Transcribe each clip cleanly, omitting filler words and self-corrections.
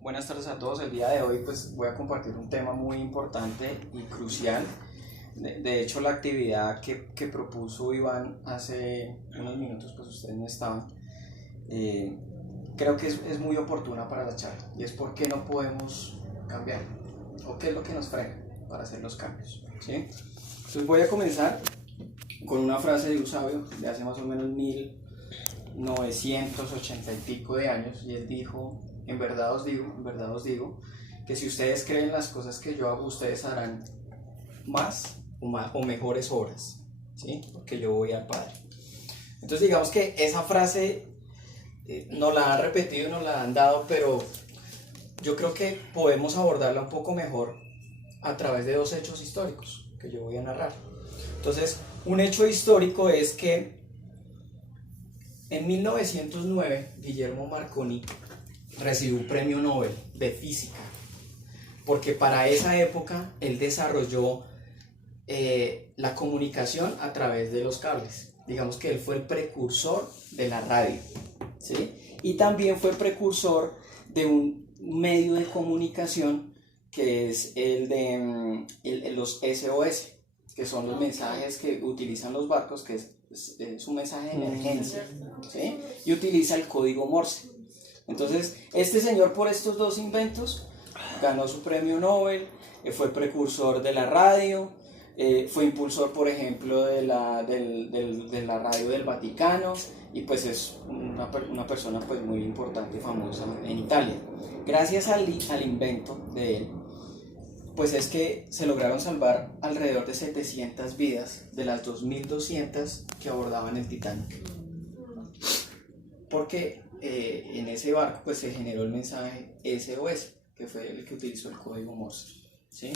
Buenas tardes a todos. El día de hoy pues voy a compartir un tema muy importante y crucial. De hecho, la actividad que propuso Iván hace unos minutos, pues ustedes no estaban, eh, creo que es muy oportuna para la charla, y es por qué no podemos cambiar o qué es lo que nos frena para hacer los cambios, ¿sí? Entonces voy a comenzar con una frase de un sabio de hace más o menos 1980 y pico de años, y él dijo: en verdad os digo, que si ustedes creen las cosas que yo hago, ustedes harán más o mejores obras, ¿sí? Porque yo voy al Padre. Entonces digamos que esa frase nos la han repetido y nos la han dado, pero yo creo que podemos abordarla un poco mejor a través de dos hechos históricos que yo voy a narrar. Entonces, un hecho histórico es que en 1909 Guillermo Marconi recibió un premio Nobel de física, porque para esa época él desarrolló la comunicación a través de los cables. Digamos que él fue el precursor de la radio, ¿sí? Y también fue precursor de un medio de comunicación que es el de los SOS, que son los mensajes que utilizan los barcos, que es un mensaje de emergencia, ¿sí? Y utiliza el código Morse. Entonces, este señor, por estos dos inventos, ganó su premio Nobel, fue precursor de la radio, fue impulsor, por ejemplo, de la radio del Vaticano, y pues es una persona pues muy importante y famosa en Italia. Gracias al invento de él, pues es que se lograron salvar alrededor de 700 vidas de las 2200 que abordaban el Titanic. Porque en ese barco pues se generó el mensaje SOS, que fue el que utilizó el código Morse, ¿sí?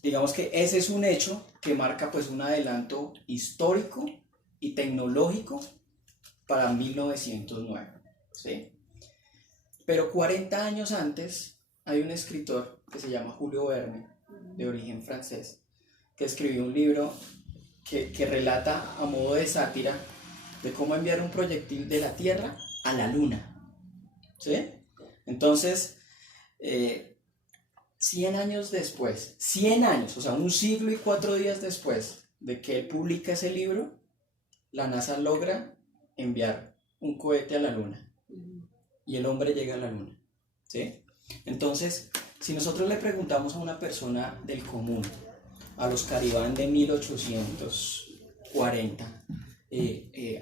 Digamos que ese es un hecho que marca pues un adelanto histórico y tecnológico para 1909, ¿sí? Pero 40 años antes hay un escritor que se llama Julio Verne, de origen francés, que escribió un libro que relata a modo de sátira de cómo enviar un proyectil de la Tierra a la Luna, ¿sí? Entonces, 100 años después, 100 años, o sea, un siglo y 4 días después de que él publica ese libro, la NASA logra enviar un cohete a la Luna y el hombre llega a la Luna, ¿sí? Entonces, si nosotros le preguntamos a una persona del común, a los Caribán de 1840,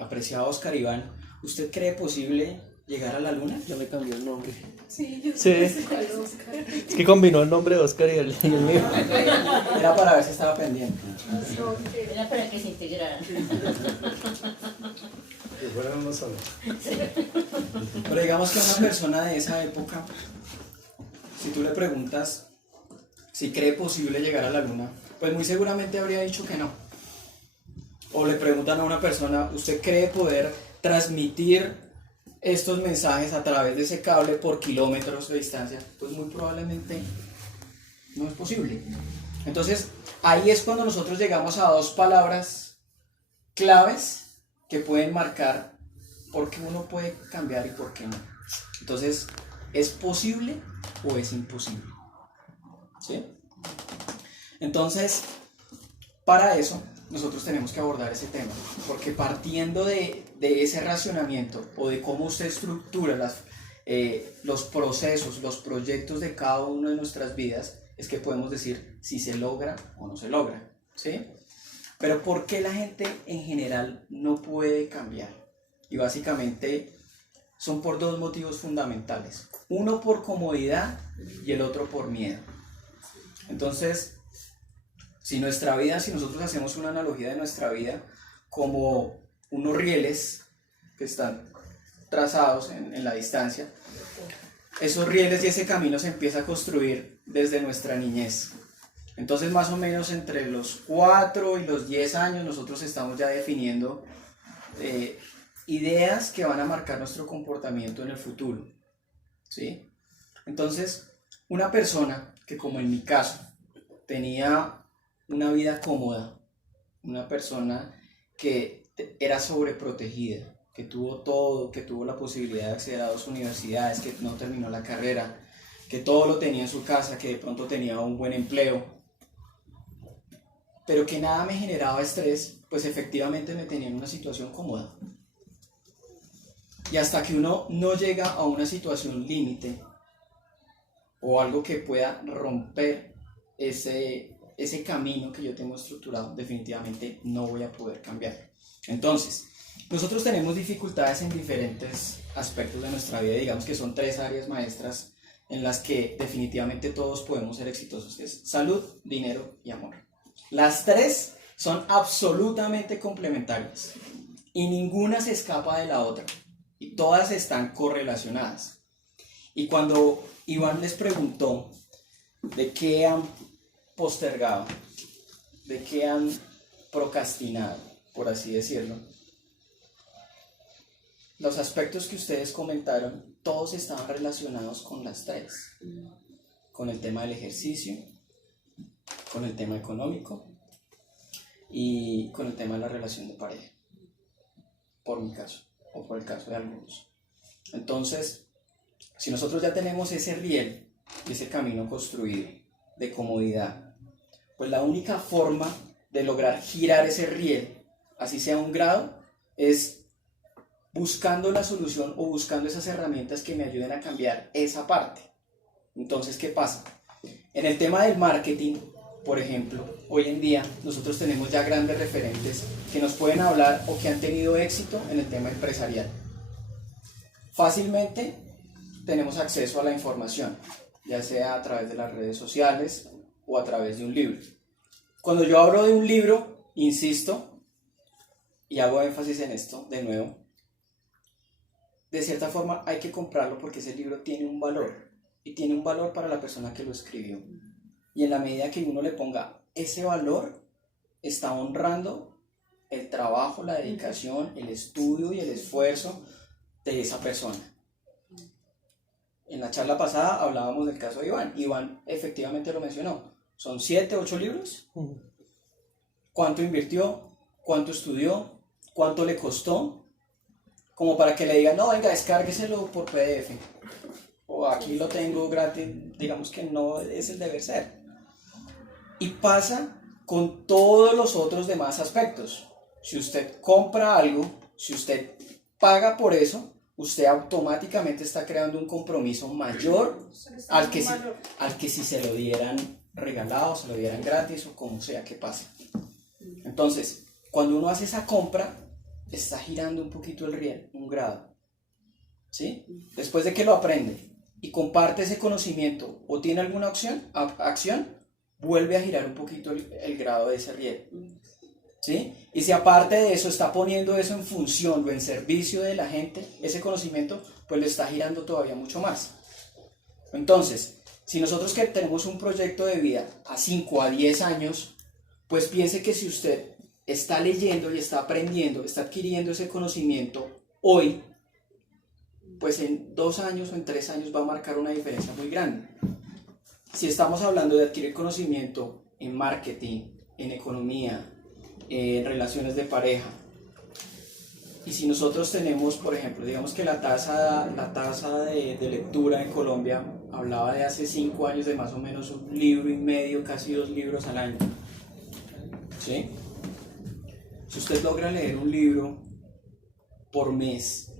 apreciado Oscar Iván, ¿usted cree posible llegar a la Luna? Ya me cambió el nombre. Sí, yo Sí. sé cuál Oscar. Es que combinó el nombre de Oscar y el mío. Era para ver si estaba pendiente. Era para que se integraran. Que fueran uno solo. Pero digamos que a una persona de esa época, si tú le preguntas si cree posible llegar a la Luna, pues muy seguramente habría dicho que no. O le preguntan a una persona: ¿usted cree poder transmitir estos mensajes a través de ese cable por kilómetros de distancia? Pues muy probablemente no es posible. Entonces, ahí es cuando nosotros llegamos a dos palabras claves que pueden marcar por qué uno puede cambiar y por qué no. Entonces, ¿es posible o es imposible? ¿Sí? Entonces, para eso nosotros tenemos que abordar ese tema, porque partiendo de ese racionamiento o de cómo usted estructura los procesos, los proyectos de cada una de nuestras vidas, es que podemos decir si se logra o no se logra, ¿sí? Pero ¿por qué la gente en general no puede cambiar? Y básicamente son por dos motivos fundamentales: uno por comodidad y el otro por miedo. Entonces, si nosotros hacemos una analogía de nuestra vida como unos rieles que están trazados en la distancia, esos rieles y ese camino se empieza a construir desde nuestra niñez. Entonces, más o menos entre los 4 y los 10 años, nosotros estamos ya definiendo ideas que van a marcar nuestro comportamiento en el futuro, ¿sí? Entonces, una persona que, como en mi caso, tenía una vida cómoda, una persona que era sobreprotegida, que tuvo todo, que tuvo la posibilidad de acceder a 2 universidades, que no terminó la carrera, que todo lo tenía en su casa, que de pronto tenía un buen empleo, pero que nada me generaba estrés, pues efectivamente me tenía en una situación cómoda. Y hasta que uno no llega a una situación límite o algo que pueda romper ese camino que yo tengo estructurado, definitivamente no voy a poder cambiar. Entonces, nosotros tenemos dificultades en diferentes aspectos de nuestra vida, digamos que son 3 áreas maestras en las que definitivamente todos podemos ser exitosos, que es salud, dinero y amor. Las 3 son absolutamente complementarias y ninguna se escapa de la otra y todas están correlacionadas. Y cuando Iván les preguntó de qué han postergado, de qué han procrastinado, por así decirlo, los aspectos que ustedes comentaron, todos estaban relacionados con las 3, con el tema del ejercicio, con el tema económico y con el tema de la relación de pareja, por mi caso, o por el caso de algunos. Entonces, si nosotros ya tenemos ese riel, ese camino construido de comodidad, pues la única forma de lograr girar ese riel, así sea 1 grado, es buscando la solución o buscando esas herramientas que me ayuden a cambiar esa parte. Entonces, ¿qué pasa? En el tema del marketing, por ejemplo, hoy en día nosotros tenemos ya grandes referentes que nos pueden hablar o que han tenido éxito en el tema empresarial. Fácilmente tenemos acceso a la información, ya sea a través de las redes sociales o a través de un libro. Cuando yo hablo de un libro, insisto, y hago énfasis en esto de nuevo, de cierta forma hay que comprarlo porque ese libro tiene un valor, y tiene un valor para la persona que lo escribió. Y en la medida que uno le ponga ese valor, está honrando el trabajo, la dedicación, el estudio y el esfuerzo de esa persona. En la charla pasada hablábamos del caso de Iván. Iván efectivamente lo mencionó. Son 7, 8 libros. ¿Cuánto invirtió? ¿Cuánto estudió? ¿Cuánto le costó? Como para que le digan, no, venga, descárgueselo por PDF. O aquí lo tengo gratis. Digamos que no es el deber ser. Y pasa con todos los otros demás aspectos. Si usted compra algo, si usted paga por eso, usted automáticamente está creando un compromiso mayor al que si se lo dieran regalado, se lo dieran gratis o como sea que pase. Entonces, cuando uno hace esa compra, está girando un poquito el riel, 1 grado. ¿Sí? Después de que lo aprende y comparte ese conocimiento o tiene alguna acción, vuelve a girar un poquito el grado de ese riel. ¿Sí? Y si aparte de eso está poniendo eso en función o en servicio de la gente, ese conocimiento, pues le está girando todavía mucho más. Entonces, si nosotros que tenemos un proyecto de vida a 5 a 10 años, pues piense que si usted está leyendo y está aprendiendo, está adquiriendo ese conocimiento hoy, pues en 2 años o en 3 años va a marcar una diferencia muy grande. Si estamos hablando de adquirir conocimiento en marketing, en economía, en relaciones de pareja, y si nosotros tenemos, por ejemplo, digamos que la tasa de lectura en Colombia hablaba de hace 5 años de más o menos 1,5 libros, casi 2 libros al año. ¿Sí? Si usted logra leer un libro por mes,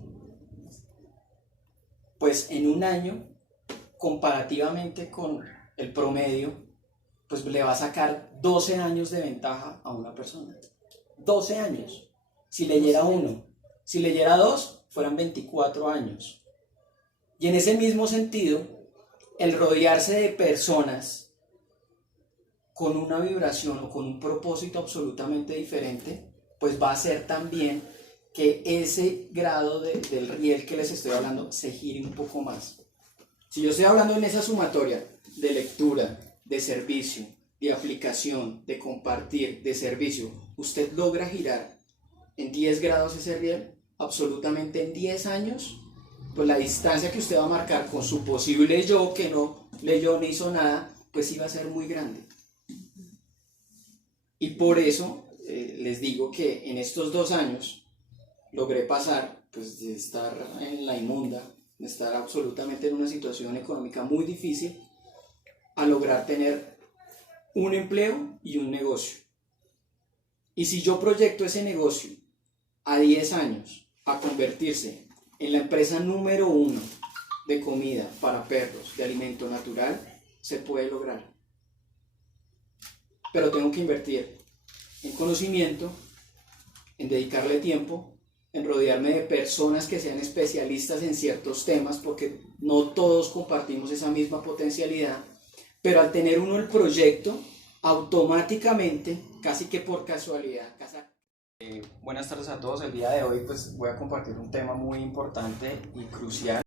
pues en 1 año, comparativamente con el promedio, pues le va a sacar 12 años de ventaja a una persona. 12 años. Si leyera 1, si leyera 2, fueran 24 años. Y en ese mismo sentido, el rodearse de personas con una vibración o con un propósito absolutamente diferente, pues va a hacer también que ese grado del riel que les estoy hablando se gire un poco más. Si yo estoy hablando en esa sumatoria de lectura, de servicio, de aplicación, de compartir, de servicio, usted logra girar en 10 grados ese riel, absolutamente en 10 años, pues la distancia que usted va a marcar con su posible yo que no leyó ni hizo nada, pues iba a ser muy grande. Y por eso les digo que en estos 2 años logré pasar pues, de estar en la inmunda, de estar absolutamente en una situación económica muy difícil, a lograr tener un empleo y un negocio. Y si yo proyecto ese negocio a 10 años a convertirse en la empresa número 1 de comida para perros, de alimento natural, se puede lograr. Pero tengo que invertir en conocimiento, en dedicarle tiempo, en rodearme de personas que sean especialistas en ciertos temas, porque no todos compartimos esa misma potencialidad, pero al tener uno el proyecto, automáticamente, casi que por casualidad, buenas tardes a todos. El día de hoy pues voy a compartir un tema muy importante y crucial.